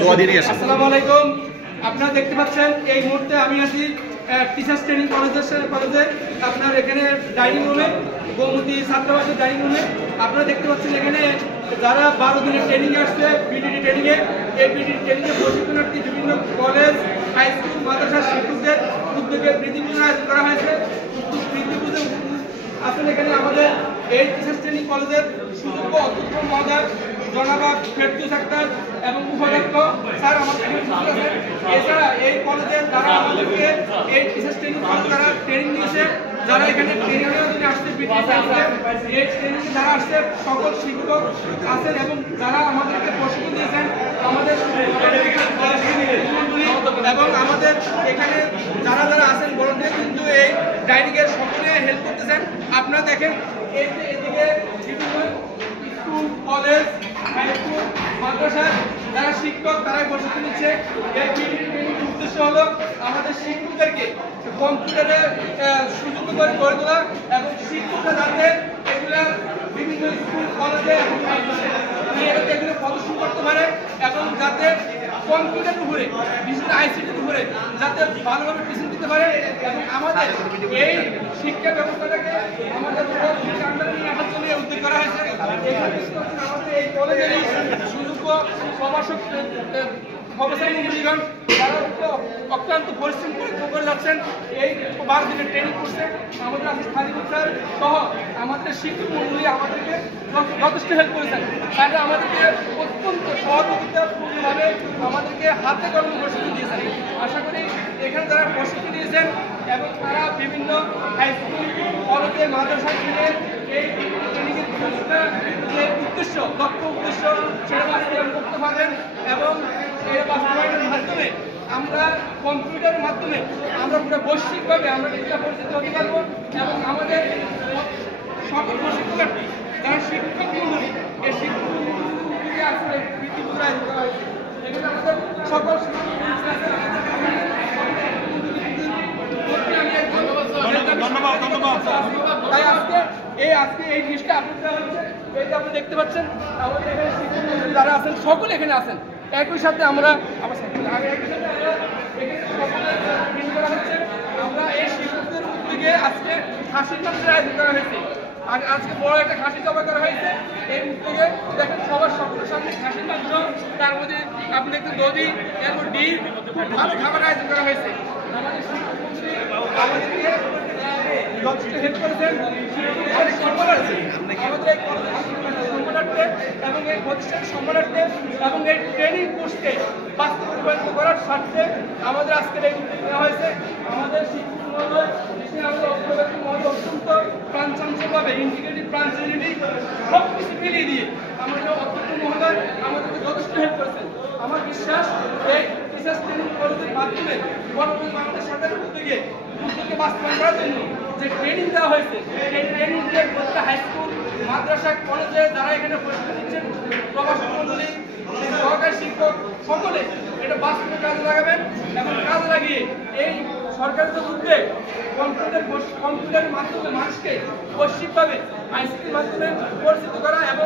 আসসালামু আলাইকুম। আপনারা দেখতে পাচ্ছেন এই মুহূর্তে আমি আছি টিচার্স ট্রেনিং কলেজে আপনার এখানে ডাইনিং রুমে, গোমতী ছাত্রাবাসের ডাইনিং রুমে। আপনারা দেখতে পাচ্ছেন এখানে যারা 12 দিনের ট্রেনিং আসছে বিডিডি ট্রেনিংয়ে, এই বিডিডি ট্রেনিংয়ে প্রশিক্ষণার্থী বিভিন্ন কলেজ, হাই স্কুল, মাদ্রাসার শিক্ষকদের উদ্যোগে বৃত্তিপূজা আয়োজন করা হয়েছে। বৃত্তিপূজা আসলে এখানে আমাদের এই টিচার্স ট্রেনিং কলেজের সুযোগ্য অধ্যক্ষ মহোদয় জনাব ফেরদৌস আক্তার এবং উপাধ্যক্ষ স্যার আমাদের আছেন। এছাড়া এই কলেজের যারা আমাদেরকে এই টিচার্স ট্রেনিং যারা ট্রেনিং নিয়েছে, যারা এখানে ট্রেনিংয়ের জন্য আসছে, এই ট্রেনিংয়ে যারা আসছে সকল শিক্ষক আছেন এবং যারা আমাদেরকে প্রশিক্ষণ দিয়েছেন আমাদের এবং আমাদের এখানে যারা যারা আছেন ভলান্টিয়ার কিন্তু এই ডাইনিংয়ের সকলে হেল্প করতেছেন। আপনারা দেখেন এদিকে বিভিন্ন স্কুল, কলেজ, হাই স্কুল, মাদ্রাসার যারা শিক্ষক তারাই প্রশিক্ষণ নিচ্ছে। এই ট্রেনিংয়ের উদ্দেশ্য হলো আমাদের শিক্ষকদেরকে কম্পিউটারে সুযোগ করে গড়ে তোলা এবং শিক্ষকরা যাতে এগুলা বিভিন্ন স্কুল, কলেজে এগুলো প্রদর্শন করতে পারে এবং যাতে কম্পিউটারের উপরে, বিশেষ আইসিটির উপরে যাতে ভালোভাবে টিচিং দিতে পারে এবং আমাদের এই শিক্ষা ব্যবস্থাটাকে আমাদের আন্ডারে নিয়ে আসার জন্য উদ্যোগ করা হয়েছে। আমাদের এই কলেজের সুযোগ্য প্রফেসর তারা অত্যন্ত পরিশ্রম করে যাচ্ছেন। এই 12 দিনের ট্রেনিং করছে আমাদের আছে স্থানীয় স্যার সহ আমাদের শিক্ষক মন্ডলী আমাদেরকে যথেষ্ট হেল্প করেছেন। তারা আমাদেরকে অত্যন্ত সহযোগিতাপূর্ণভাবে আমাদেরকে হাতে কলমে প্রশিক্ষণ দিয়েছেন। আশা করি এখানে যারা প্রশিক্ষণ দিয়েছেন এবং তারা বিভিন্ন হাই স্কুল, কলেজে, মাদ্রাসা থেকে এই ট্রেনিংয়ের যে উদ্দেশ্য, লক্ষ্য উদ্দেশ্য সেটা বাস্তবায়ন করতে পারেন এবং এই বাস্তবায়নের মাধ্যমে আমরা কম্পিউটারের মাধ্যমে আমরা পুরো বৈশ্বিকভাবে আমরা নিজেরা পরিচিত হতে পারবো এবং আমাদের সকল প্রশিক্ষণার্থী যারা শিক্ষক মন্ডলী, এই শিক্ষক মন্ডলীকে আসলে বৃত্তিপূজা আয়োজন করা হয়েছে। এখানে আমাদের সকল তাই আজকে এই জিনিসটা আপনাদের হচ্ছে এই যে আপনি দেখতে পাচ্ছেন আমাদের এখানে শিক্ষক মন্ডলী যারা আছেন সকলে এখানে আছেন। একই সাথে আমরা আমরা এই শিক্ষকদের উদ্যোগে আজকে খাসির মাংসের আয়োজন করা হয়েছে। আজকে বড় একটা খাসি জবাই করা হয়েছে। এই উদ্যোগে দেখেন সবার সকলের সামনে খাসির মাংস, তার মধ্যে আপনি দেখতে দধি, এরপর ডিম, ভালো খাবার আয়োজন করা হয়েছে। আমাদের শিক্ষকমন্ত্রী আমাদেরকে যথেষ্ট হেল্প করেছেন। আমাদের এই সম্মানার্থে এবং এই প্রতিষ্ঠানের সম্মানার্থে এবং এই ট্রেনিং কোর্সকে বাস্তবায়িত করার স্বার্থে আমাদের আজকের এই উদ্যোগ নেওয়া হয়েছে। আমাদের শিক্ষক মহোদয় অত্যন্ত প্রাণচঞ্চলভাবে ইন্টিগ্রেটিভ প্রাণচেরিটি সব কিছু মিলিয়ে দিয়ে আমাদের অধ্যক্ষ মহোদয় আমাদেরকে যথেষ্ট হেল্প করেছেন। আমার বিশ্বাস এই টিচার্স ট্রেনিং কলেজের মাধ্যমে বর্তমানে বাংলাদেশ সরকারের উদ্যোগে বাস্তবায়ন করার জন্য যে ট্রেনিং দেওয়া হয়েছে, এই ট্রেনিং দিয়ে প্রত্যেকটা হাই স্কুল, মাদ্রাসা, কলেজে যারা এখানে প্রশিক্ষণ দিচ্ছেন, প্রভাষক মন্ডলী, সহকারী শিক্ষক সকলে এটা বাস্তবে কাজে লাগাবেন এবং কাজে লাগিয়ে এই সরকারের যে উদ্যোগ কম্পিউটারের মাধ্যমে মানুষকে বৈশ্বিকভাবে আইসিটির মাধ্যমে পরিচিত করা এবং